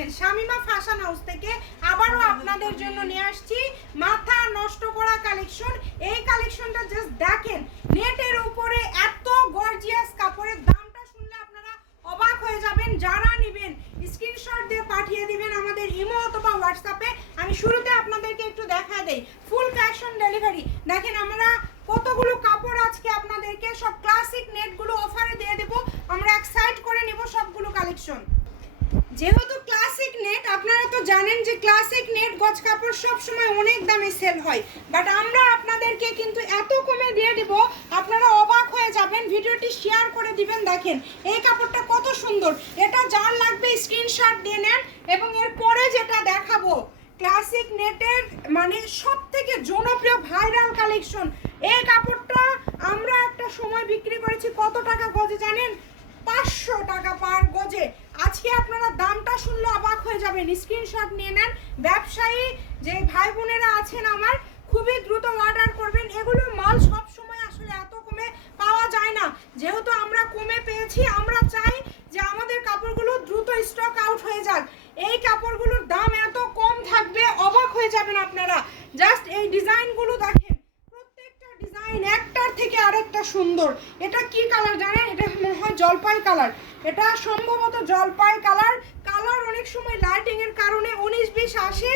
আছেন Shamima fashion house থেকে আবারও আপনাদের জন্য নিয়ে আসছি মাথা নষ্ট করা কালেকশন। এই কালেকশনটা জাস্ট দেখেন, নেটের উপরে এত গর্জিয়াস কাপড়ের দামটা শুনলে আপনারা অবাক হয়ে যাবেন। যারা নেবেন স্ক্রিনশট দিয়ে পাঠিয়ে দিবেন আমাদের ইমো অথবা হোয়াটসঅ্যাপে। আমি শুরুতে আপনাদেরকে একটু দেখা দেই, ফুল ক্যাশ অন ডেলিভারি। দেখেন আমরা কতগুলো কাপড় আজকে আপনাদেরকে সব ক্লাসিক নেটগুলো অফারে দিয়ে দেব। আমরা এক সাইড করে নেব সবগুলো কালেকশন। যেহেতু ক্লাসিক নেট, আপনারা তো জানেন যে ক্লাসিক নেট গজ কাপড় সব সময় অনেক দামে সেল হয়, বাট আমরা আপনাদেরকে কিন্তু এত কমে দিয়ে দেব আপনারা অবাক হয়ে যাবেন। ভিডিওটি শেয়ার করে দিবেন। দেখেন এই কাপড়টা কত সুন্দর, এটা যার লাগবে স্ক্রিনশট দিয়ে নেন। এবং এর পরে যেটা দেখাবো ক্লাসিক নেটের মানে সব থেকে জনপ্রিয় ভাইরাল কালেকশন। এই কাপড়টা আমরা একটা সময় বিক্রি করেছি কত টাকা গজে জানেন? 500 টাকা পার গজে। আজকে আপনারা দামটা শুনলে অবাক হয়ে যাবেন। স্ক্রিনশট নিয়ে নেন। ব্যবসায়ী যে ভাই বোনেরা আছেন আমার, খুবই দ্রুত অর্ডার করবেন। এগুলো মাল সব সময় আসলে এত কমে পাওয়া যায় না। যেহেতু আমরা কমে পেয়েছি, আমরা চাই যে আমাদের কাপড়গুলো দ্রুত স্টক আউট হয়ে যাক। এই কাপড়গুলোর দাম এত কম থাকবে, অবাক হয়ে যাবেন আপনারা। জাস্ট এই ডিজাইনগুলো দেখেন, প্রত্যেকটা ডিজাইন একটার থেকে আরেকটা সুন্দর। এটা কি কালার জানেন? এটা মনে হয় জলপাই কালার। এটা সম্ভবত জলপাই কালার। কালার অনেক সময় লাইটিং এর কারণে 19-20 আসে।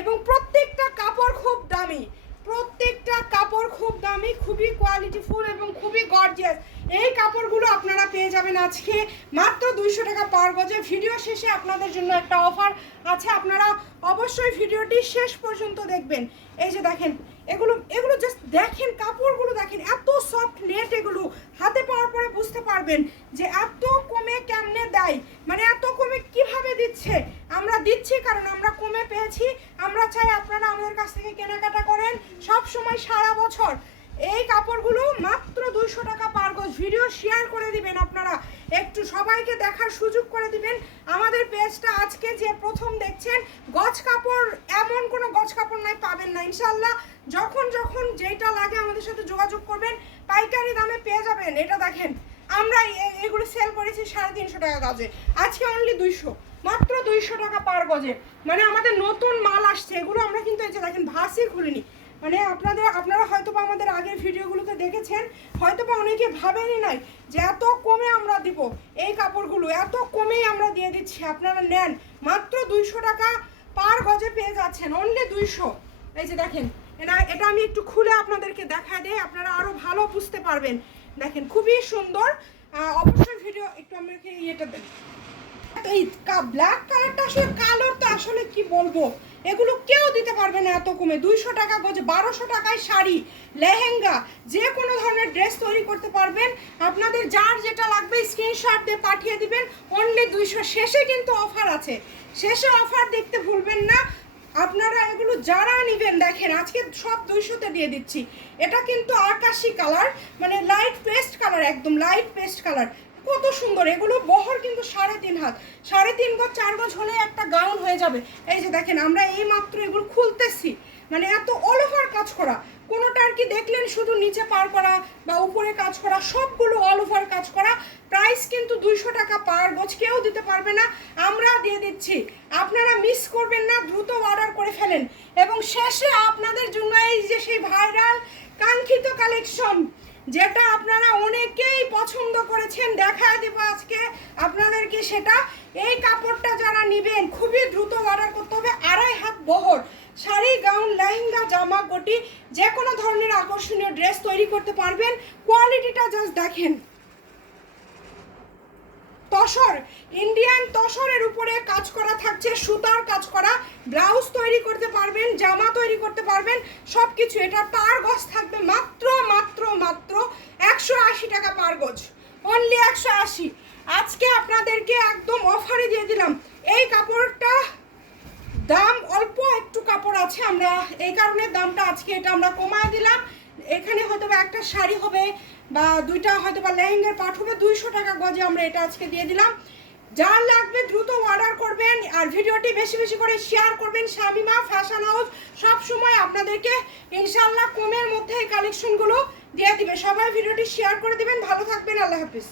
এবং প্রত্যেকটা কাপড় খুব দামি, প্রত্যেকটা কাপড় খুব দামি, খুবই কোয়ালিটিফুল এবং খুবই গর্জিয়াস। এই কাপড়গুলো আপনারা পেয়ে যাবেন আজকে মাত্র 200 টাকা পার গজে। ভিডিও শেষে আপনাদের জন্য একটা অফার আছে, আপনারা অবশ্যই ভিডিওটি শেষ পর্যন্ত দেখবেন। এই যে দেখেন এগুলো জাস্ট দেখেন, কাপড়গুলো দেখেন এত সফট নেট। এগুলো হাতে পাওয়ার পরে বুঝতে পারবেন যে এত কমে কেমনে দেয়, মানে এত কমে কিভাবে দিচ্ছে। আমরা দিচ্ছি কারণ আমরা কমে পেয়েছি। আমরা চাই আপনারা আমাদের কাছ থেকে কেনাকাটা করেন সব সময় সারা বছর। এই কাপড়গুলো মাত্র 200 টাকা পার গজ। ভিডিও শেয়ার করে দিবেন, আপনারা একটু সবাইকে দেখার সুযোগ করে দিবেন। আমাদের পেজটা আজকে যে প্রথম দেখছেন, গজ কাপড় এমন কোনো গজ কাপড় নাই পাবেন না ইনশাল্লাহ। যখন যখন যেটা লাগে আমাদের সাথে যোগাযোগ করবেন, পাইকারি দামে পেয়ে যাবেন। এটা দেখেন আমরা এগুলো সেল করেছি 350 টাকা গজে, আজকে অনলি 200, মাত্র 200 টাকা পার গজে। মানে আমাদের নতুন মাল আসছে এগুলো। আমরা কিন্তু এই যে দেখেন ভাসি খুলিনি, মানে আপনারা হয়তো বা আমাদের আগের ভিডিওগুলোতে দেখেছেন, হয়তো বা অনেকে ভাবেনি নাই যে এত কমে আমরা দিব এই কাপড়গুলো। এত কমেই আমরা দিয়ে দিচ্ছি, আপনারা নেন। মাত্র 200 টাকা পার গজে পেয়ে যাচ্ছেন, অনলি 200। এই যে দেখেন এটা আমি একটু খুলে আপনাদেরকে দেখা দেই, আপনারা আরো ভালো বুঝতে পারবেন। দেখেন খুবই সুন্দর। অবশ্যই ভিডিও একটু আমাকে ইয়েটা দেন। এই ব্ল্যাক কালারটা আসলে, কালার তো আসলে কি বলবো, এগুলো কেউ দিতে পারবে না এত কমে। 200 টাকা গজে 1200 টাকায় শাড়ি, লেহেঙ্গা, যে কোনো ধরনের ড্রেস তৈরি করতে পারবেন। আপনাদের যার যেটা লাগবে স্ক্রিনশট দিয়ে পাঠিয়ে দিবেন, অনলি 200। শেষে কিন্তু অফার আছে, শেষে অফার দেখতে ভুলবেন না আপনারা। এগুলো যারা নেবেন দেখেন আজকে সব 200-তে দিয়ে দিচ্ছি। এটা কিন্তু আকাশি কালার, মানে লাইট পেস্ট কালার, একদম লাইট পেস্ট কালার। কত সুন্দর। এগুলো বহর কিন্তু 3.5 হাত, 3.5 গজ 4 গজ হলে একটা গাউন হয়ে যাবে। এই যে দেখেন আমরা এই মাত্র এগুলো খুলতেছি, মানে এত অল ওভার কাজ করা। কোনোটা আর কি দেখলেন শুধু নিচে পার করা বা উপরে কাজ করা, সবগুলো অল ওভার কাজ করা। প্রাইস কিন্তু 200 টাকা পার গজ, কেউ দিতে পারবে না, আমরা দিয়ে দিচ্ছি। আপনারা মিস করবেন না, দ্রুত অর্ডার করে ফেলেন। এবং শেষে আপনাদের জন্য এই যে সেই ভাইরাল কাঙ্ক্ষিত কালেকশন, যেটা আপনারা অনেকেই পছন্দ করেছেন, দেখা দেব আজকে আপনাদেরকে সেটা। এই কাপড়টা যারা নেবেন খুবই দ্রুত অর্ডার করতে হবে। 2.5 হাত বহর, শাড়ি, গাউন, লেহেঙ্গা, জামা, কোটি, যে কোনো ধরনের আকর্ষণীয় ড্রেস তৈরি করতে পারবেন। কোয়ালিটিটা জাস্ট দেখেন। তসর, ইন্ডিয়ান তসরের উপরে কাজ করা থাকছে, সুতার কাজ করা। ব্লাউজ তৈরি করতে পারবেন, জামা তৈরি করতে পারবেন, সব কিছু। এটা পার গজ থাকবে মাত্র মাত্র মাত্র 180 টাকা পার গজ, অনলি 180। আজকে আপনাদেরকে একদম অফারে দিয়ে দিলাম। এই কাপড়টা দাম অল্প একটু কাপড় আছে, আমরা এই কারণে দামটা আজকে এটা আমরা কমায় দিলাম। এখানে হয়তো বা একটা শাড়ি হবে বা দুইটা হয়তো বা লেহেঙ্গার পাট হবে, 200 টাকা গজে আমরা এটা আজকে দিয়ে দিলাম। যার লাগবে দ্রুত অর্ডার করবেন, আর ভিডিওটি বেশি বেশি করে শেয়ার করবেন। শামিমা ফ্যাশন হাউস সব সময় আপনাদেরকে ইনশাআল্লাহ কমের মধ্যে এই কালেকশনগুলো দিয়ে দিবে। সবাই ভিডিওটি শেয়ার করে দিবেন। ভালো থাকবেন, আল্লাহ হাফিজ।